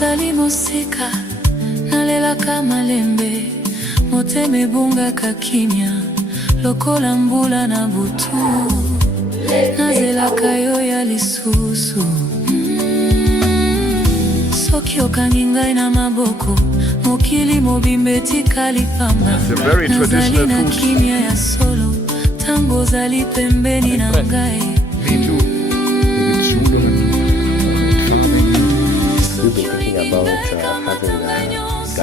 Nazali mosika, nalela kamalembe, moteme bunga kakinya, lokola mbula na butu, nazela kayo ya lisusu. Soki okangi ngai na maboko, mokili mobimbe tikali pamba. Nazali na kimia ya solo, tango zali pembeni na ngai. We've been thinking about having a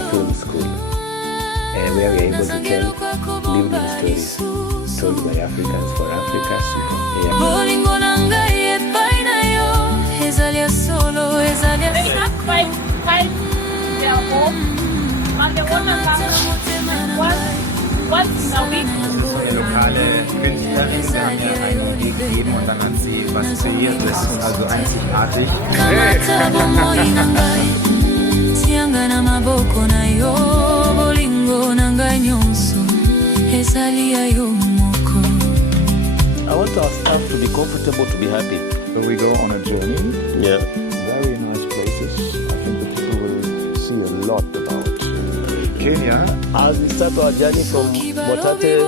film school where we are able to tell lived stories told by Africans for Africa. Bolingo na ngai epai na yo, ezalia solo, ezalia They have five their home, and they want to come once a week. Lokale Künstler gegeben und dann hat sie was kreiert, das ist also einzigartig. Sianga na maboko na yo, bolingo na ngai nyonso, ezalia yo moko. I want our staff to be comfortable, to be happy. When we go on a journey, Yeah. very nice places. I think the people will see a lot about Kenia. As we start our journey from Motate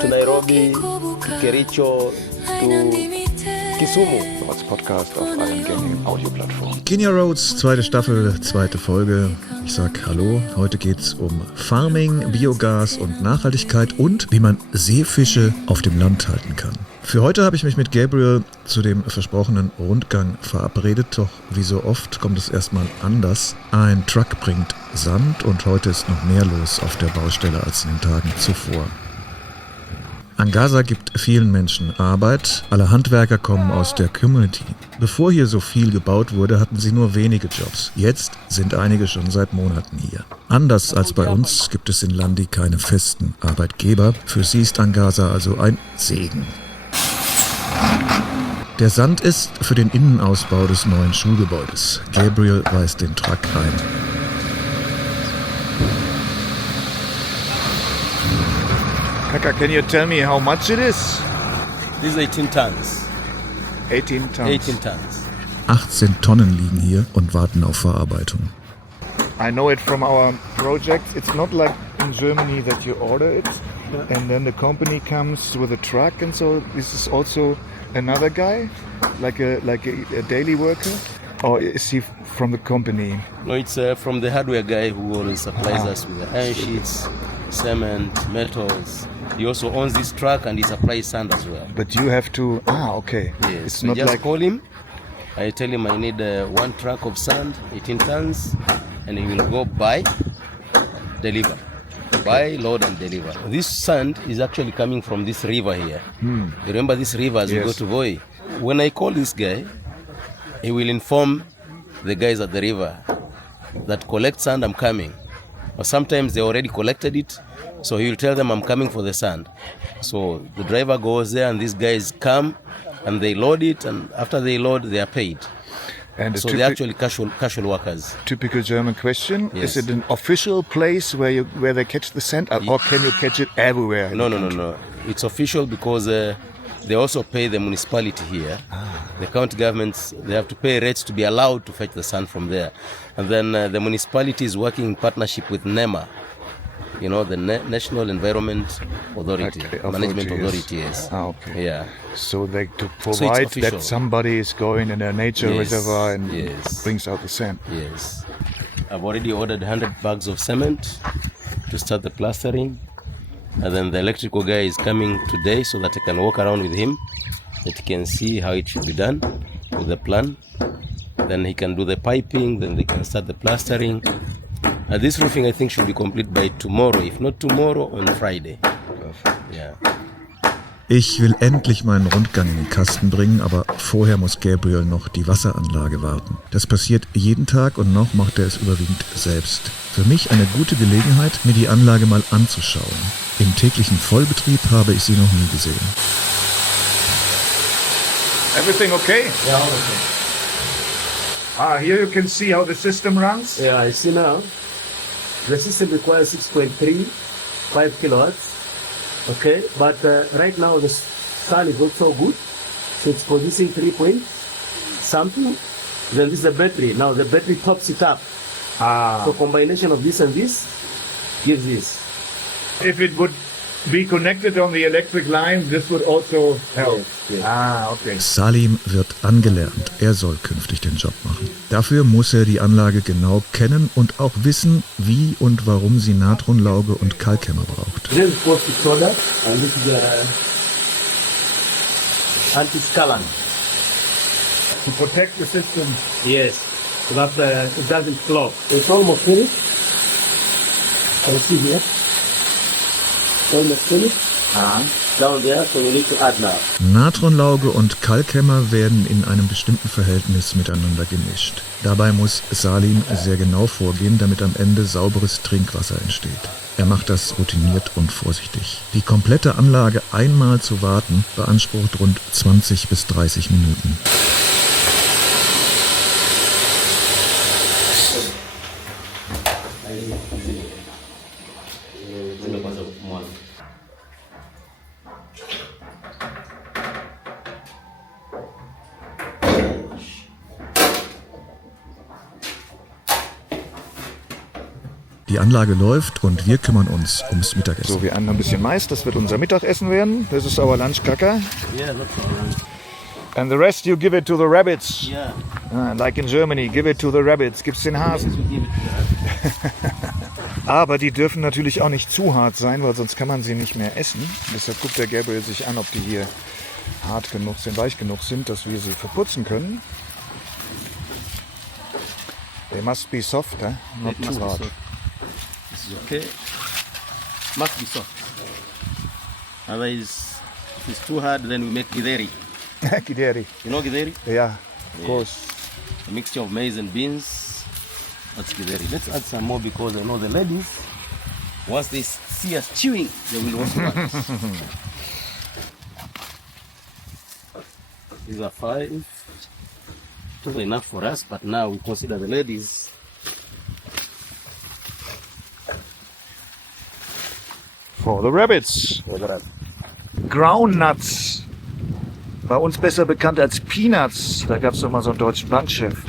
to Nairobi, to Kericho, to Kisumu. Als Podcast auf allen gängigen Audioplattformen. Kenia Roads, zweite Staffel, zweite Folge. Ich sag Hallo. Heute geht's um Farming, Biogas und Nachhaltigkeit und wie man Seefische auf dem Land halten kann. Für heute habe ich mich mit Gabriel zu dem versprochenen Rundgang verabredet, doch wie so oft kommt es erstmal anders. Ein Truck bringt Sand und heute ist noch mehr los auf der Baustelle als in den Tagen zuvor. Angaza gibt vielen Menschen Arbeit, alle Handwerker kommen aus der Community. Bevor hier so viel gebaut wurde, hatten sie nur wenige Jobs. Jetzt sind einige schon seit Monaten hier. Anders als bei uns gibt es in Landi keine festen Arbeitgeber. Für sie ist Angaza also ein Segen. Der Sand ist für den Innenausbau des neuen Schulgebäudes. Gabriel weist den Truck ein. Kaka, can you tell me how much it is? This is 18 tons. 18 tons. 18 tons. 18 Tonnen liegen hier und warten auf Verarbeitung. I know it from our projects. It's not like in Germany that you order it and then the company comes with a truck, and so this is also another guy, like a daily worker, or is he from the company? No, it's from the hardware guy who always supplies us with the iron sheets, cement, metals. He also owns this truck and he supplies sand as well. But you have to. Okay. Yes, It's so not just like. call him. I tell him I need one truck of sand, 18 tons, and he will go buy, deliver. Buy, load and deliver. This sand is actually coming from this river here. You remember this river as we go Yes. to Voi? When I call this guy, he will inform the guys at the river that collect sand, I'm coming. Or sometimes they already collected it, so he will tell them I'm coming for the sand. So the driver goes there and these guys come and they load it, and after they load, they are paid. And So they're actually casual workers. typical German question: Yes. Is it an official place where they catch the sand, or can you catch it everywhere? in No, the no, no, country? no. It's official because they also pay the municipality here. The county governments, they have to pay rates to be allowed to fetch the sand from there. And then the municipality is working in partnership with NEMA, you know, the National Environment Authority, Okay, Management authority, Authority, yes. Okay. Yeah. So they to it's provide official. that somebody is going in a nature Yes, reservoir and yes. brings out the sand. Yes. I've already ordered 100 bags of cement to start the plastering. And then the electrical guy is coming today so that I can walk around with him, that he can see how it should be done with the plan. Then he can do the piping, then they can start the plastering. This roofing I think should be complete by tomorrow, if not tomorrow, on Friday. Yeah. Ich will endlich meinen Rundgang in den Kasten bringen, aber vorher muss Gabriel noch die Wasseranlage warten. Das passiert jeden Tag und noch macht er es überwiegend selbst. Für mich eine gute Gelegenheit, mir die Anlage mal anzuschauen. Im täglichen Vollbetrieb habe ich sie noch nie gesehen. Everything okay? Yeah, okay. Here you can see how the system runs. Yeah, I see now. The system requires 6.35 kilowatts. Okay, but right now the sun is not so good, so it's producing 3 point something. Then this is the battery. Now the battery tops it up So combination of this and this gives this. If it would be connected on the electric line, this would also help. Yes. Okay. Salim wird angelernt. Er soll künftig den Job machen. Dafür muss er die Anlage genau kennen und auch wissen, wie und warum sie Natronlauge und Kalkhämmer braucht. This is caustic soda and this is anti-scalant. To protect the system. Yes, so that it doesn't clog. It's almost finished. I see here. It's almost finished. Down there, so we need to add now. Natronlauge und Kalkhämmer werden in einem bestimmten Verhältnis miteinander gemischt. Dabei muss Salim sehr genau vorgehen, damit am Ende sauberes Trinkwasser entsteht. Er macht das routiniert und vorsichtig. Die komplette Anlage einmal zu warten, beansprucht rund 20 bis 30 Minuten. Die Anlage läuft und wir kümmern uns ums Mittagessen. So, wir ernten ein bisschen Mais, das wird unser Mittagessen werden. This is our lunch kaka. Yeah, that's all right. And the rest you give it to the rabbits. Yeah. Like in Germany, give it to the rabbits. Gibt's den Hasen. We give it to that. Aber die dürfen natürlich auch nicht zu hart sein, weil sonst kann man sie nicht mehr essen. Deshalb guckt der Gabriel sich an, ob die hier hart genug sind, weich genug sind, dass wir sie verputzen können. They must be soft, eh? Not too hard. This is okay. Must be soft. Otherwise, if it's too hard, then we make githeri. Gideri. You know githeri? Yeah, of course. A mixture of maize and beans. That's githeri. Let's add some more because I know the ladies, once they see us chewing, they will also want us. These are 5. Totally enough for us, but now we consider the ladies. For the rabbits. Groundnuts. Bei uns besser bekannt als Peanuts. Da gab es doch mal so einen deutschen Bankchef.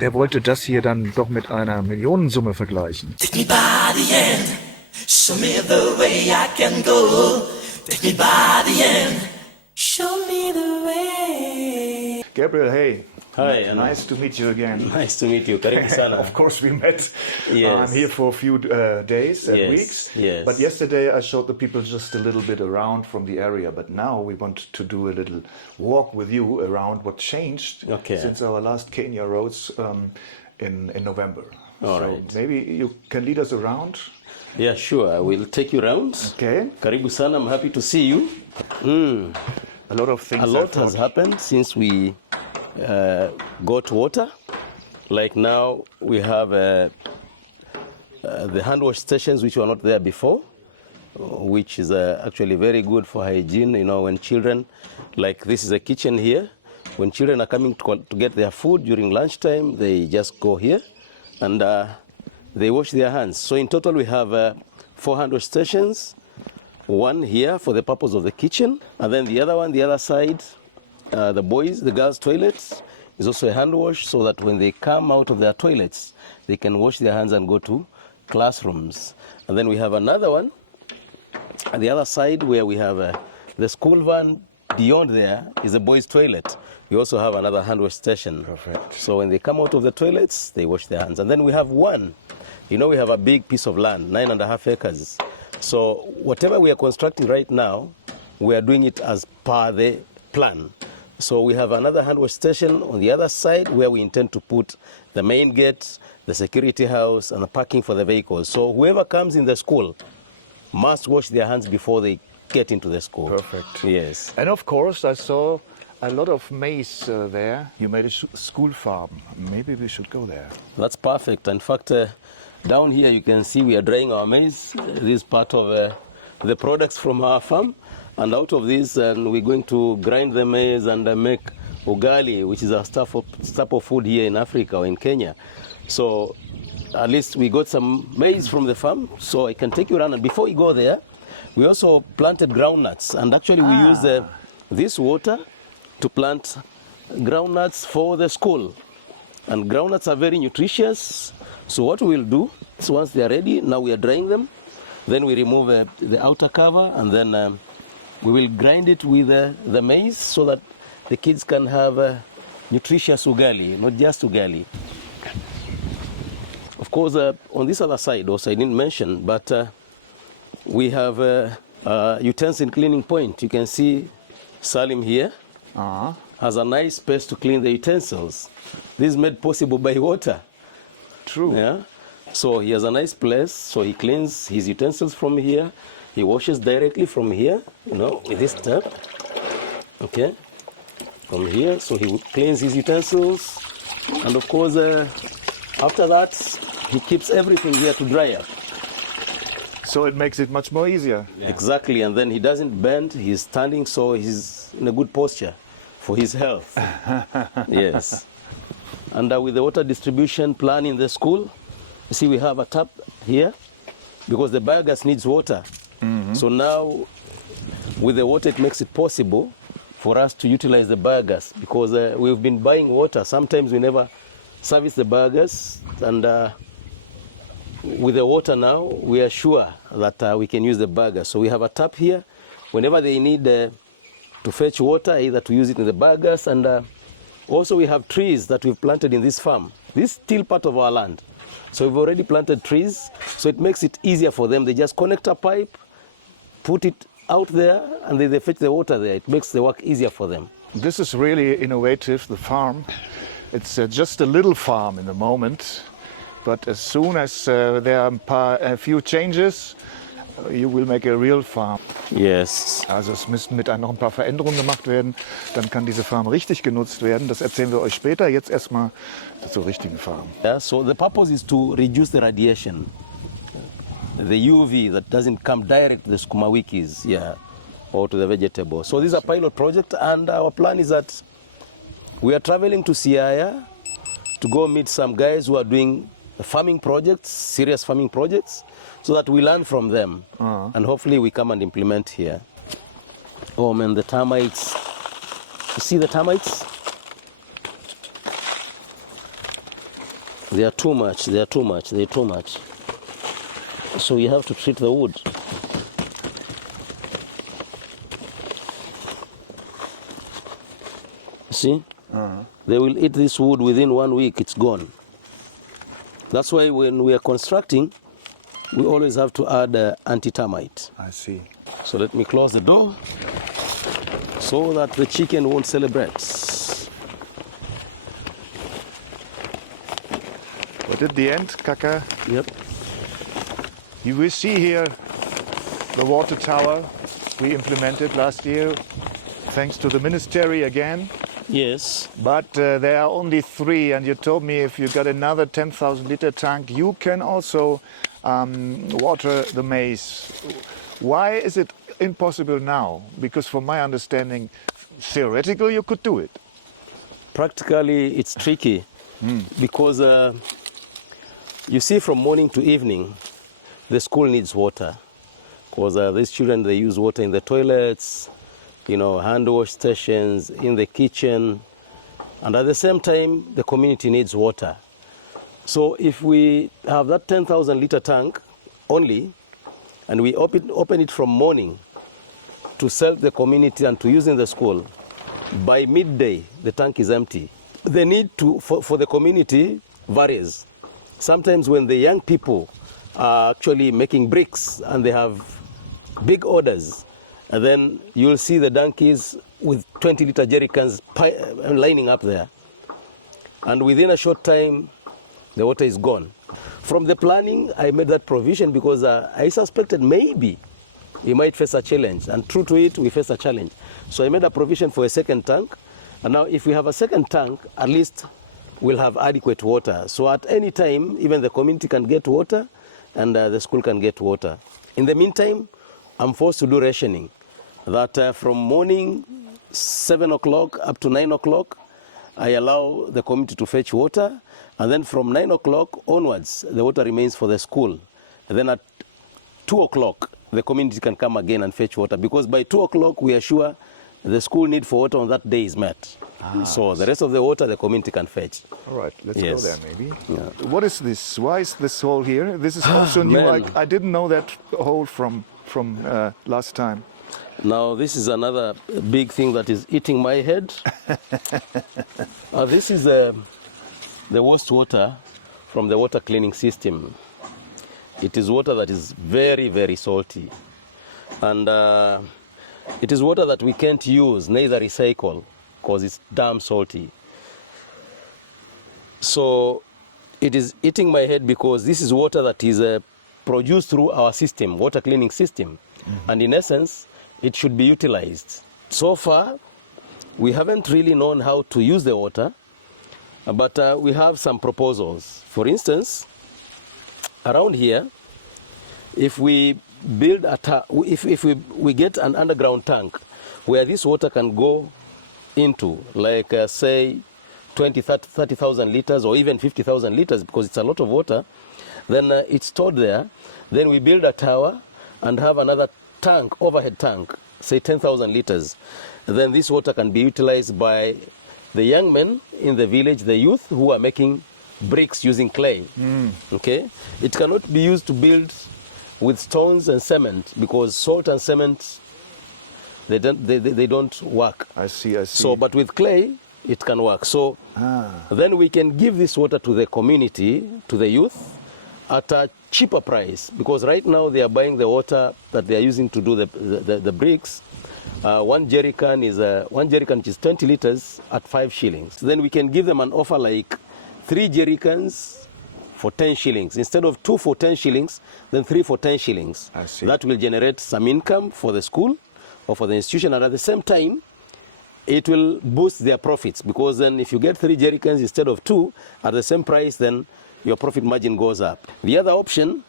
Der wollte das hier dann doch mit einer Millionensumme vergleichen. Take me by the hand, show me the way I can go. Take me by the hand, show me the way. Gabriel, hey. Hi, Anna. Nice to meet you again. Nice to meet you. Karibu sana. Of course we met. Yes. I'm here for a few days and Yes, weeks. yes. But yesterday I showed the people just a little bit around from the area. But now we want to do a little walk with you around what changed since our last Kenia roads in November. All right. Maybe you can lead us around. Yeah, sure. I will take you around. Okay. Karibu sana. I'm happy to see you. A lot of things. A lot has happened since we got water. Like now we have the hand wash stations which were not there before, which is actually very good for hygiene. You know, when children, like this is a kitchen here, when children are coming to get their food during lunchtime, they just go here and they wash their hands. So in total we have 4 hand wash stations, one here for the purpose of the kitchen, and then the other one, the other side, the girls' toilets is also a hand wash, so that when they come out of their toilets, they can wash their hands and go to classrooms. And then we have another one at the other side where we have the school van. Beyond there is a boys' toilet. We also have another hand wash station. Perfect. So when they come out of the toilets, they wash their hands. And then we have one. You know, we have a big piece of land, 9.5 acres. So whatever we are constructing right now, we are doing it as per the plan. So we have another hand wash station on the other side where we intend to put the main gate, the security house, and the parking for the vehicles. So whoever comes in the school must wash their hands before they get into the school. Perfect. Yes. And of course I saw a lot of maize there. You made a school farm. Maybe we should go there. That's perfect. In fact, down here you can see we are drying our maize. This is part of the products from our farm. And out of this, we're going to grind the maize and make ugali, which is a staple food here in Africa or in Kenya. So at least we got some maize from the farm, so I can take you around. And before we go there, we also planted groundnuts. And actually we use this water to plant groundnuts for the school. And groundnuts are very nutritious. So what we will do is once they are ready, now we are drying them. Then we remove the outer cover, and then we will grind it with the maize so that the kids can have nutritious ugali, not just ugali. Of course, on this other side, also I didn't mention, but we have a utensil cleaning point. You can see Salim here has a nice space to clean the utensils. This is made possible by water. True. Yeah. So he has a nice place. So he cleans his utensils from here. He washes directly from here, with this tap. Okay. From here. So he cleans his utensils. And of course, after that, he keeps everything here to dry up. So it makes it much more easier. Yeah. Exactly. And then he doesn't bend. He's standing, so he's in a good posture for his health. Yes. And with the water distribution plan in the school, you see we have a tap here because the biogas needs water. Mm-hmm. So now with the water it makes it possible for us to utilize the biogas because we've been buying water. Sometimes we never service the biogas, and with the water now we are sure that we can use the biogas. So we have a tap here whenever they need to fetch water, either to use it in the biogas, and also we have trees that we've planted in this farm. This is still part of our land. So we've already planted trees, so it makes it easier for them. They just connect a pipe, put it out there, and they fetch the water there. It makes the work easier for them. This is really innovative, the farm. It's just a little farm in the moment, but as soon as there are a few changes, you will make a real farm. Yes. Also es müssen noch ein paar Veränderungen gemacht werden, dann kann diese Farm richtig genutzt werden. Das erzählen wir euch später. Jetzt erstmal zur richtigen Farm. Yeah, so the purpose is to reduce the radiation, the UV that doesn't come direct to the sukuma wikis, or to the vegetable. So this is a pilot project, and our plan is that we are traveling to Siaya to go meet some guys who are doing farming projects, serious farming projects, so that we learn from them, and hopefully we come and implement here. Oh man, the termites. You see the termites? They are too much, they're too much. So you have to treat the wood. See? They will eat this wood within 1 week, it's gone. That's why when we are constructing, we always have to add anti-termite. I see. So let me close the door so that the chicken won't celebrate. But at the end, Kaka, Yep. you will see here the water tower we implemented last year, thanks to the ministry again. Yes. But there are only 3, and you told me if you got another 10,000 liter tank, you can also water the maize. Why is it impossible now? Because from my understanding, theoretically you could do it. Practically it's tricky because you see from morning to evening the school needs water because these children, they use water in the toilets, hand wash stations, in the kitchen, and at the same time the community needs water. So if we have that 10,000 liter tank only, and we open it from morning to serve the community and to use in the school, by midday the tank is empty. The need for the community varies. Sometimes when the young people are actually making bricks and they have big orders, and then you'll see the donkeys with 20 liter jerrycans lining up there. And within a short time, the water is gone. From the planning, I made that provision because I suspected maybe we might face a challenge. And true to it, we face a challenge. So I made a provision for a second tank. And now if we have a second tank, at least we'll have adequate water. So at any time, even the community can get water and the school can get water. In the meantime, I'm forced to do rationing. That from morning 7 o'clock up to 9 o'clock, I allow the community to fetch water, and then from 9 o'clock onwards, the water remains for the school. And then at 2 o'clock, the community can come again and fetch water, because by 2 o'clock, we are sure the school need for water on that day is met. So the rest of the water the community can fetch. All right, let's Yes. go there maybe. Yeah. What is this? Why is this hole here? This is also new. Man. I didn't know that hole from last time. Now this is another big thing that is eating my head. This is the wastewater from the water cleaning system. It is water that is very, very salty. And it is water that we can't use, neither recycle, because it's damn salty. So it is eating my head because this is water that is produced through our system, water cleaning system. And in essence, it should be utilized. So far, we haven't really known how to use the water, but we have some proposals. For instance, around here, if we build if we get an underground tank where this water can go into, like say 30,000 liters or even 50,000 liters, because it's a lot of water, then it's stored there. Then we build a tower and have another tank, overhead tank, say 10,000 liters. Then this water can be utilized by the young men in the village, the youth who are making bricks using clay. Okay, it cannot be used to build with stones and cement because salt and cement they don't work. I see. So, but with clay it can work. So then we can give this water to the community, to the youth, at a cheaper price, because right now they are buying the water that they are using to do the bricks. One jerrycan is 20 liters at 5 shillings. Then we can give them an offer like 3 jerrycans for 10 shillings. Instead of 2 for 10 shillings, then 3 for 10 shillings. I see. That will generate some income for the school or for the institution, and at the same time, it will boost their profits, because then if you get 3 jerrycans instead of 2 at the same price, then your profit margin goes up. The other option,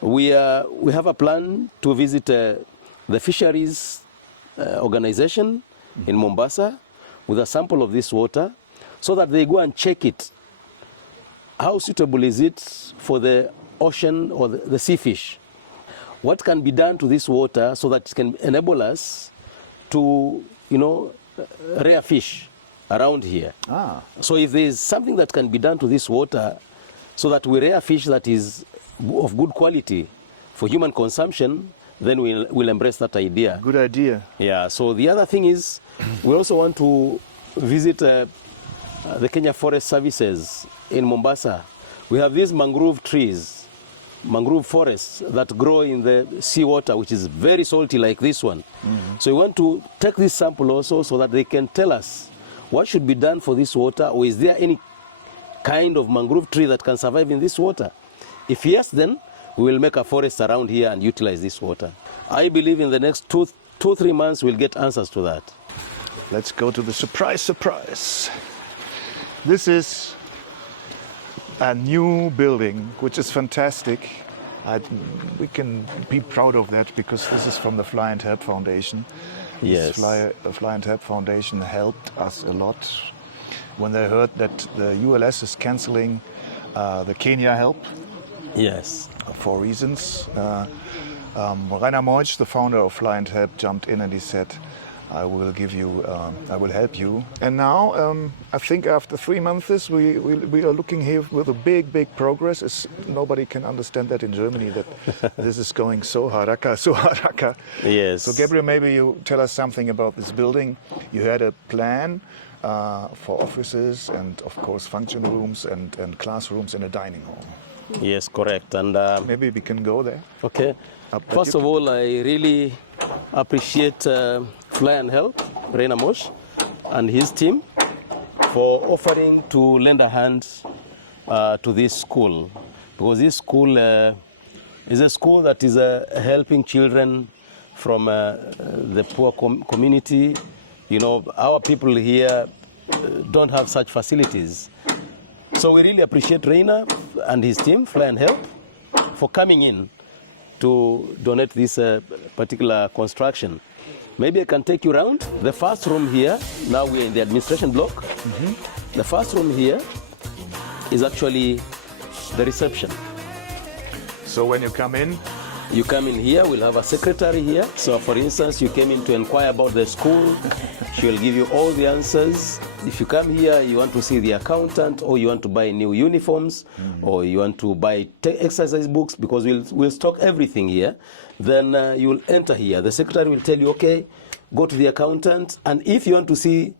we have a plan to visit the fisheries organization in Mombasa with a sample of this water, so that they go and check it. How suitable is it for the ocean or the sea fish? What can be done to this water so that it can enable us to, rear fish around here? So if there is something that can be done to this water so that we rear fish that is of good quality for human consumption, then we'll embrace that idea. Good idea. Yeah, so the other thing is we also want to visit the Kenya Forest Services in Mombasa. We have these mangrove trees, mangrove forests that grow in the seawater, which is very salty like this one. So we want to take this sample also so that they can tell us what should be done for this water, or is there any kind of mangrove tree that can survive in this water? If yes, then we will make a forest around here and utilize this water. I believe in the next 2-3 months we'll get answers to that. Let's go to the surprise. This is a new building, which is fantastic. We can be proud of that because this is from the Fly and Help Foundation. Yes. The Fly and Help Foundation helped us a lot when they heard that the ULS is canceling the Kenia help. Yes. For reasons. Rainer Moitsch, the founder of Fly and Help, jumped in and he said, I will help you. And now, I think after 3 months, we are looking here with a big progress. Nobody can understand that in Germany, that this is going so haraka. Yes. So Gabriel, maybe you tell us something about this building. You had a plan for offices and, of course, function rooms and classrooms and a dining hall. Yes, correct. And maybe we can go there. Okay. First of all, I really appreciate Fly and Help, Rainer Moitsch, and his team for offering to lend a hand to this school, because this school is a school that is helping children from the poor community. Our people here don't have such facilities. So we really appreciate Rainer and his team, Fly and Help, for coming in to donate this particular construction. Maybe I can take you around. The first room here, now we're in the administration block. The first room here is actually the reception. So when you come in, You come in here, we'll have a secretary here. So for instance, you came in to inquire about the school, she will give you all the answers. If you come here, you want to see the accountant, or you want to buy new uniforms, or you want to buy exercise books, because we'll stock everything here, then you will enter here. The secretary will tell you, okay, go to the accountant, and if you want to see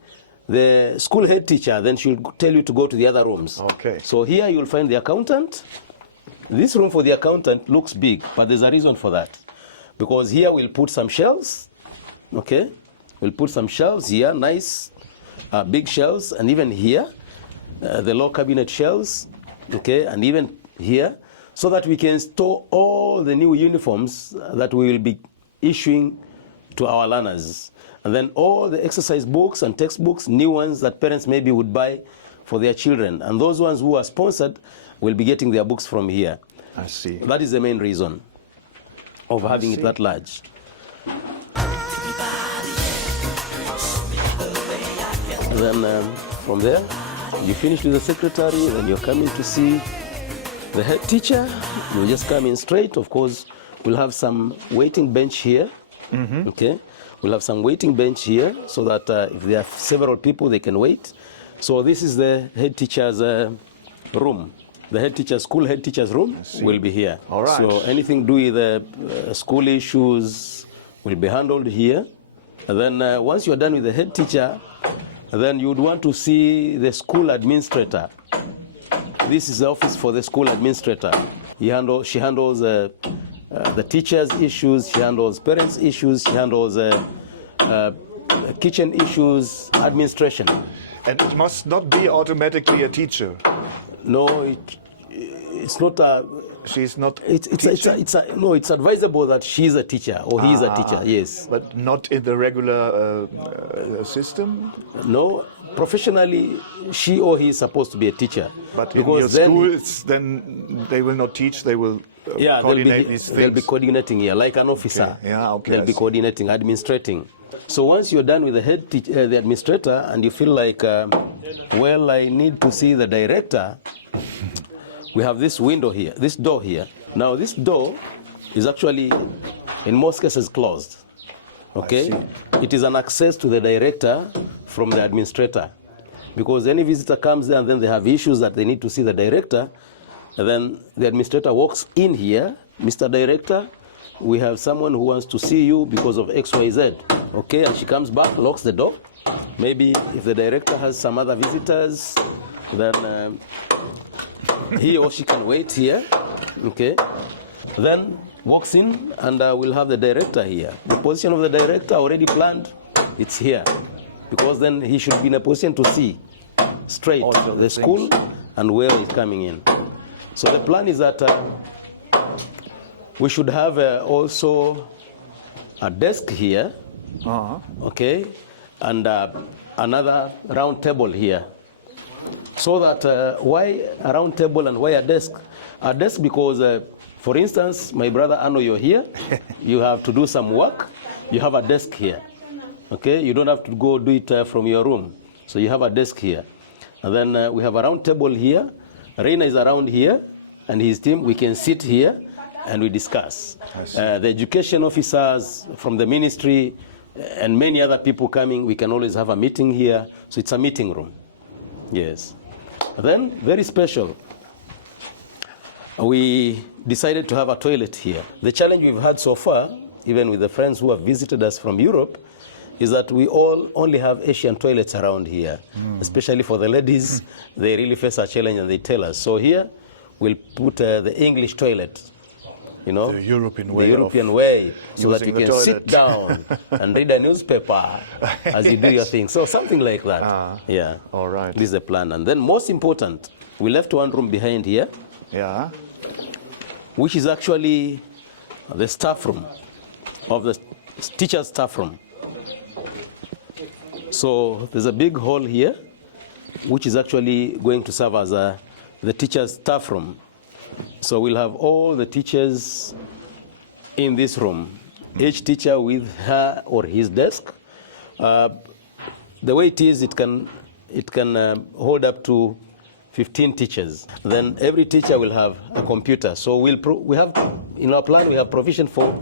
the school head teacher, then she'll tell you to go to the other rooms. Okay. So here you'll find the accountant. This room for the accountant looks big, but there's a reason for that. Because here we'll put some shelves, okay? We'll put some shelves here, nice big shelves, and even here, the low cabinet shelves, okay? And even here, so that we can store all the new uniforms that we will be issuing to our learners. And then all the exercise books and textbooks, new ones that parents maybe would buy for their children. And those ones who are sponsored will be getting their books from here. I see. That is the main reason of having it that large. And then from there, you finish with the secretary, then you're coming to see the head teacher. You just come in straight. Of course, we'll have some waiting bench here. Okay, we'll have some waiting bench here so that if there are several people, they can wait. So this is the head teacher's room. The head teacher, school head teacher's room will be here. All right. So anything to do with school issues will be handled here. And then once you're done with the head teacher, then you would want to see the school administrator. This is the office for the school administrator. She handles the teachers' issues, she handles parents' issues, she handles kitchen issues, administration. And it must not be automatically a teacher. No, it's not a. She's not. No, it's advisable that she's a teacher or he's a teacher. Yes, but not in the regular system. No, professionally, she or he is supposed to be a teacher. But in your schools, then they will not teach. They will coordinate these things. They'll be coordinating here, like an officer. Okay. Yeah, okay. They'll be coordinating, administrating. So once you're done with the head the administrator, and you feel like, well, I need to see the director, we have this window here, this door here. Now this door is actually, in most cases, closed. Okay? It is an access to the director from the administrator. Because any visitor comes there and then they have issues that they need to see the director, and then the administrator walks in here, Mr. Director, we have someone who wants to see you because of XYZ. Okay, and she comes back, locks the door. Maybe if the director has some other visitors, then he or she can wait here. Okay, then walks in, and we'll have the director here. The position of the director already planned, it's here. Because then he should be in a position to see straight the school and where it's coming in. So the plan is that we should have also a desk here, okay, and another round table here. So that why a round table and why a desk? A desk because, for instance, my brother Ano, you're here, you have to do some work, you have a desk here, okay? You don't have to go do it from your room. So you have a desk here. And then we have a round table here. Reina is around here, and his team, we can sit here and we discuss. The education officers from the ministry and many other people coming, we can always have a meeting here. So it's a meeting room. Yes. Then, very special, we decided to have a toilet here. The challenge we've had so far, even with the friends who have visited us from Europe, is that we all only have Asian toilets around here. Especially for the ladies, they really face a challenge and they tell us. So here, we'll put the English toilet, you know, the European way, so that you can sit down and read a newspaper as you do your thing. So something like that. Yeah. All right. This is the plan. And then most important, we left one room behind here. Yeah. Which is actually the staff room of the teacher's staff room. So there's a big hall here, which is actually going to serve as the teacher's staff room. So we'll have all the teachers in this room, each teacher with her or his desk. The way it is, it can hold up to 15 teachers. Then every teacher will have a computer. So we have, in our plan, we have provision for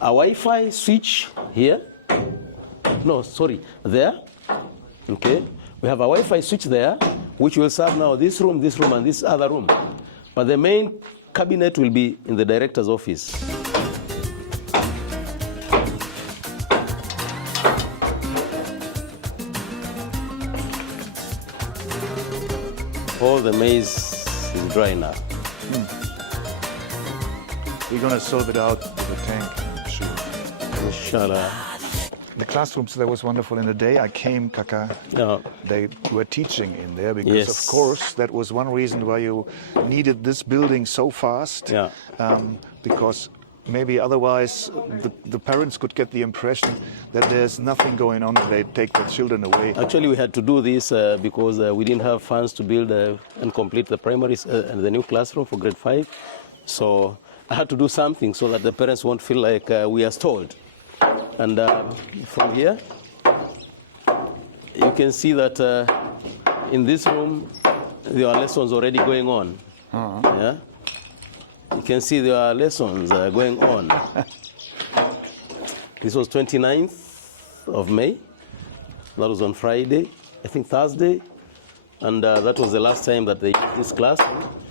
a Wi-Fi switch here. No, sorry, there. Okay. We have a Wi-Fi switch there, which will serve now this room, and this other room. But the main cabinet will be in the director's office. All the maize is dry now. We're gonna solve it out with a tank, sure. Inshallah. The classrooms, that was wonderful. In the day I came, Kaka, they were teaching in there because, Yes. of course, that was one reason why you needed this building so fast. Yeah. Because maybe otherwise the parents could get the impression that there's nothing going on and they take their children away. Actually, we had to do this because we didn't have funds to build and complete the primary and the new classroom for grade 5. So I had to do something so that the parents won't feel like we are stalled. And from here, you can see that in this room, there are lessons already going on. Yeah? You can see there are lessons going on. This was 29th of May. That was on Friday, I think Thursday. And that was the last time that they used this class.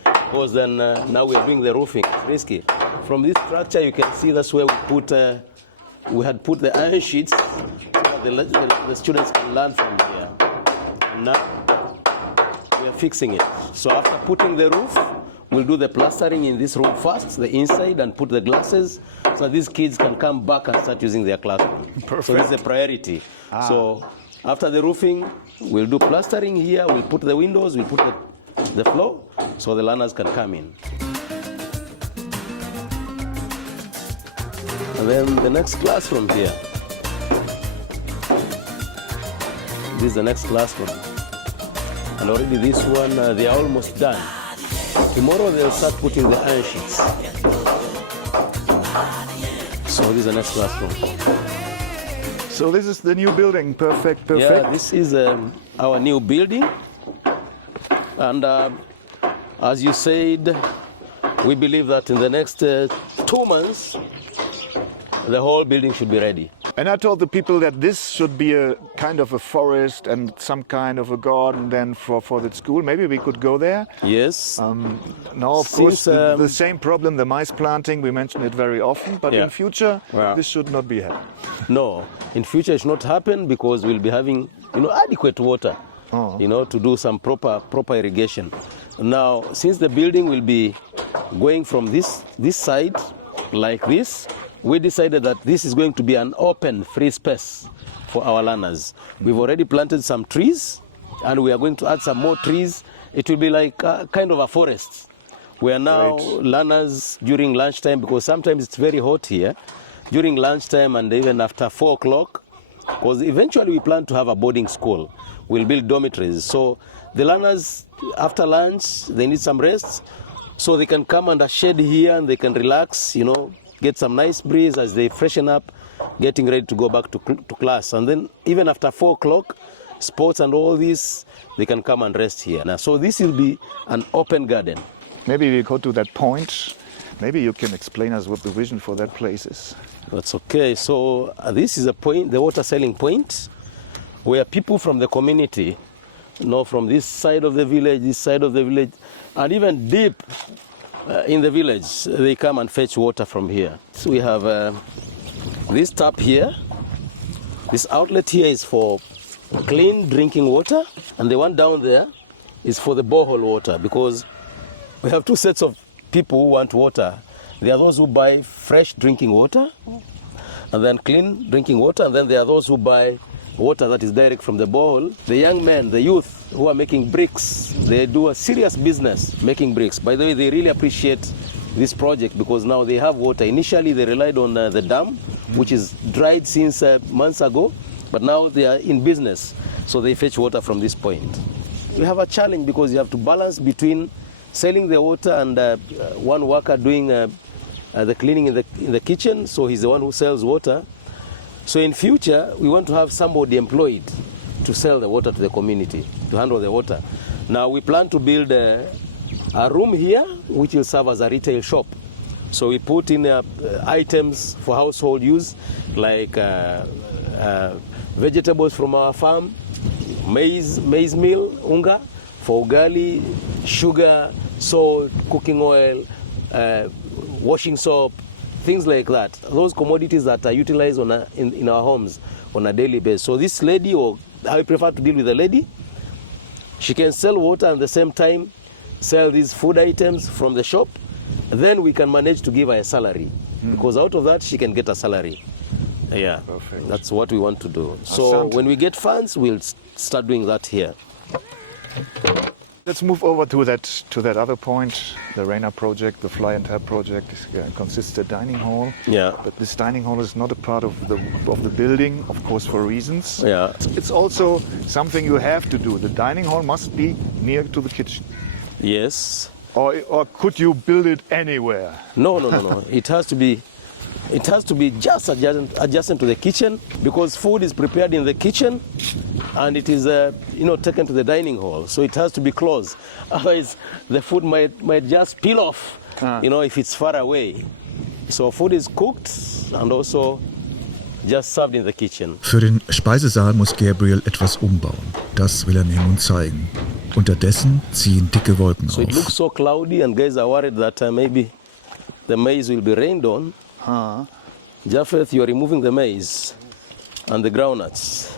Because then now we are doing the roofing. It's risky. From this structure, you can see that's where we had put the iron sheets so that the students can learn from here. And now we are fixing it. So after putting the roof, we'll do the plastering in this room first, the inside, and put the glasses so these kids can come back and start using their classroom. Perfect. So that's a priority. So after the roofing, we'll do plastering here, we'll put the windows, we'll put the floor so the learners can come in. And then the next classroom here. This is the next classroom. And already this one, they are almost done. Tomorrow they'll start putting the iron sheets. So this is the next classroom. So this is the new building. Perfect. Yeah, this is our new building. And as you said, we believe that in the next 2 months, the whole building should be ready. And I told the people that this should be a kind of a forest and some kind of a garden then for the school. Maybe we could go there. Yes. Now, of course, the same problem, the mice planting, we mention it very often, but in future, this should not be happening. No, in future it should not happen because we'll be having, adequate water, to do some proper irrigation. Now, since the building will be going from this side like this, we decided that this is going to be an open, free space for our learners. We've already planted some trees, and we are going to add some more trees. It will be like kind of a forest, where now learners during lunchtime, because sometimes it's very hot here, during lunchtime and even after 4 o'clock, because eventually we plan to have a boarding school. We'll build dormitories. So the learners, after lunch, they need some rest, so they can come under shade here and they can relax, get some nice breeze as they freshen up, getting ready to go back to class. And then even after 4 o'clock, sports and all this, they can come and rest here. Now, so this will be an open garden. Maybe we go to that point. Maybe you can explain us what the vision for that place is. That's okay. So this is a point, the water selling point, where people from the community, from this side of the village, and even deep in the village, they come and fetch water from here. So we have this tap here. This outlet here is for clean drinking water, and the one down there is for the borehole water, because we have 2 sets of people who want water. There are those who buy fresh drinking water, and then clean drinking water, and then there are those who buy water that is direct from the borehole. The young men, the youth who are making bricks, they do a serious business making bricks. By the way, they really appreciate this project because now they have water. Initially, they relied on the dam, which is dried since months ago, but now they are in business, so they fetch water from this point. We have a challenge because you have to balance between selling the water and one worker doing the cleaning in the kitchen, so he's the one who sells water. So in future, we want to have somebody employed to sell the water to the community, to handle the water. Now we plan to build a room here which will serve as a retail shop. So we put in items for household use like vegetables from our farm, maize meal, unga, for ugali, sugar, salt, cooking oil, washing soap, things like that. Those commodities that are utilized in our homes on a daily basis. So this lady, or I prefer to deal with a lady, she can sell water and at the same time sell these food items from the shop. Then we can manage to give her a salary, because out of that she can get a salary. Yeah, perfect. That's what we want to do. So when we get funds, we'll start doing that here. Let's move over to that other point, the Reina project, the Fly and Tap project. Consists of a dining hall. Yeah. But this dining hall is not a part of the building, of course, for reasons. Yeah. It's also something you have to do. The dining hall must be near to the kitchen. Yes. Or could you build it anywhere? No. It has to be just adjacent to the kitchen, because food is prepared in the kitchen and it is taken to the dining hall. So it has to be close. Otherwise the food might just peel off, if it's far away. So food is cooked and also just served in the kitchen. Für den Speisesaal muss Gabriel etwas umbauen. Das will er mir nun zeigen. Unterdessen ziehen dicke Wolken auf. So it looks so cloudy and guys are worried that maybe the maize will be rained on. Japheth, you are removing the maize and the groundnuts.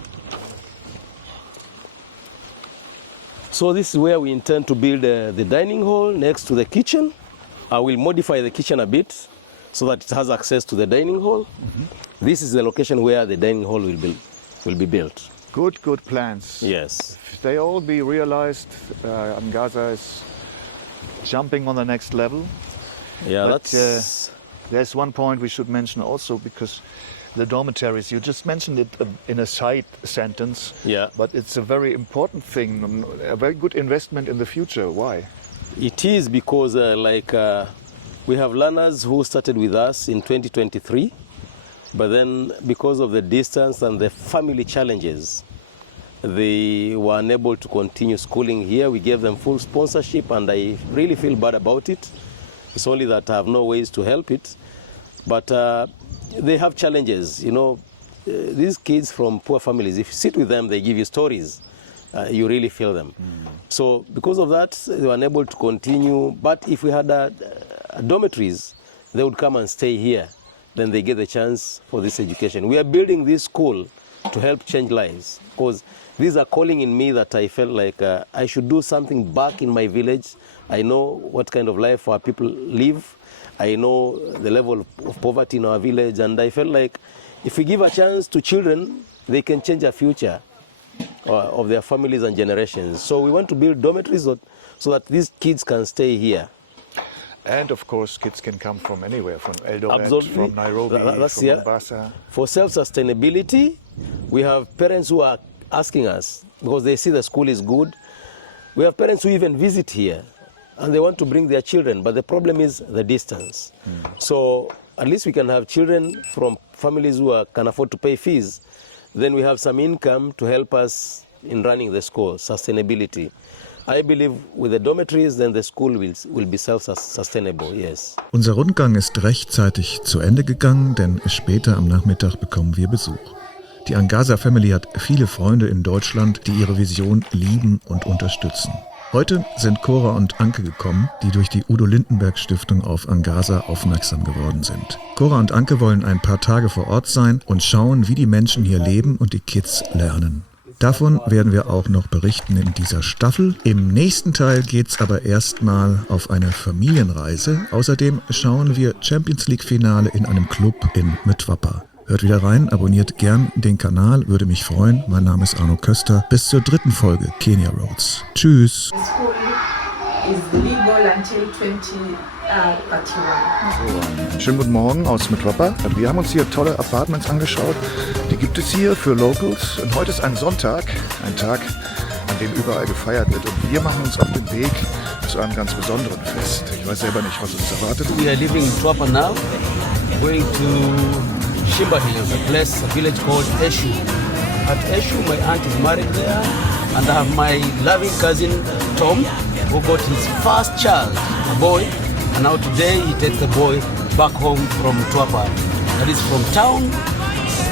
So this is where we intend to build the dining hall next to the kitchen. I will modify the kitchen a bit so that it has access to the dining hall. Mm-hmm. This is the location where the dining hall will be built. Good plans. Yes. If they all be realized, Angaza is jumping on the next level. Yeah, but, that's... there's one point we should mention also, because the dormitories, you just mentioned it in a side sentence, but it's a very important thing, a very good investment in the future. Why? It is because we have learners who started with us in 2023, but then because of the distance and the family challenges, they were unable to continue schooling here. We gave them full sponsorship and I really feel bad about it. It's only that I have no ways to help it. But they have challenges. These kids from poor families, if you sit with them, they give you stories. You really feel them. So because of that, they were unable to continue. But if we had dormitories, they would come and stay here. Then they get the chance for this education. We are building this school to help change lives, because these are calling in me that I felt like I should do something back in my village. I know what kind of life our people live. I know the level of poverty in our village, and I felt like if we give a chance to children, they can change the future of their families and generations. So we want to build dormitories so that these kids can stay here. And of course, kids can come from anywhere, from Eldoret, Absolutely. From Nairobi, from Mombasa. For self-sustainability, we have parents who are asking us, because they see the school is good. We have parents who even visit here, and they want to bring their children, but the problem is the distance. So at least we can have children from families who can afford to pay fees. Then we have some income to help us in running the school, sustainability. I believe with the dormitories, then the school will be self-sustainable, yes. Unser Rundgang ist rechtzeitig zu Ende gegangen, denn später am Nachmittag bekommen wir Besuch. Die Angaza Family hat viele Freunde in Deutschland, die ihre Vision lieben und unterstützen. Heute sind Cora und Anke gekommen, die durch die Udo-Lindenberg-Stiftung auf Angaza aufmerksam geworden sind. Cora und Anke wollen ein paar Tage vor Ort sein und schauen, wie die Menschen hier leben und die Kids lernen. Davon werden wir auch noch berichten in dieser Staffel. Im nächsten Teil geht's aber erstmal auf eine Familienreise. Außerdem schauen wir Champions League-Finale in einem Club in Mtwapa. Hört wieder rein, abonniert gern den Kanal, würde mich freuen. Mein Name ist Arno Köster. Bis zur 3. Folge Kenia Roads. Tschüss. Schönen guten Morgen aus Mtwapa. Wir haben uns hier tolle Apartments angeschaut. Die gibt es hier für Locals. Und heute ist ein Sonntag, ein Tag, an dem überall gefeiert wird. Und wir machen uns auf den Weg zu einem ganz besonderen Fest. Ich weiß selber nicht, was uns erwartet. We are living in Mtwapa now, going to Shimba Hills, a village called Eshu. At Eshu, my aunt is married there, and I have my loving cousin Tom, who got his first child, a boy, and now today he takes the boy back home from Tuapa. That is from town,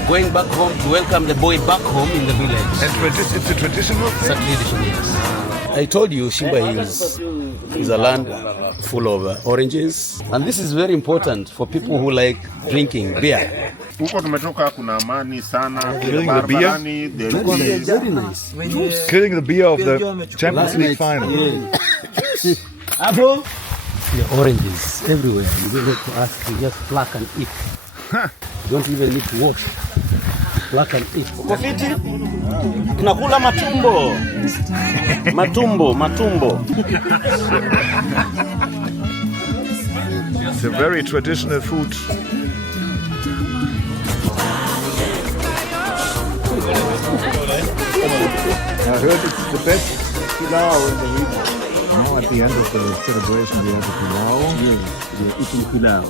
going back home to welcome the boy back home in the village. And it's a traditional thing? It's a tradition, yes. I told you Shimba is a land full of oranges, and this is very important for people who like drinking beer. Huko tumetoka kuna amani sana. Killing the beer? Very nice. Killing the beer of the Champions League final. Yeah. Abo? The oranges everywhere. You don't have to ask, you just pluck and eat. You don't even need to wash. Pluck and eat. Kofiti? Tunakula matumbo. Matumbo. It's a very traditional food. I heard it's the best pilau in the region. Now at the end of the celebration we have a pilau. Yes, we are eating pilau.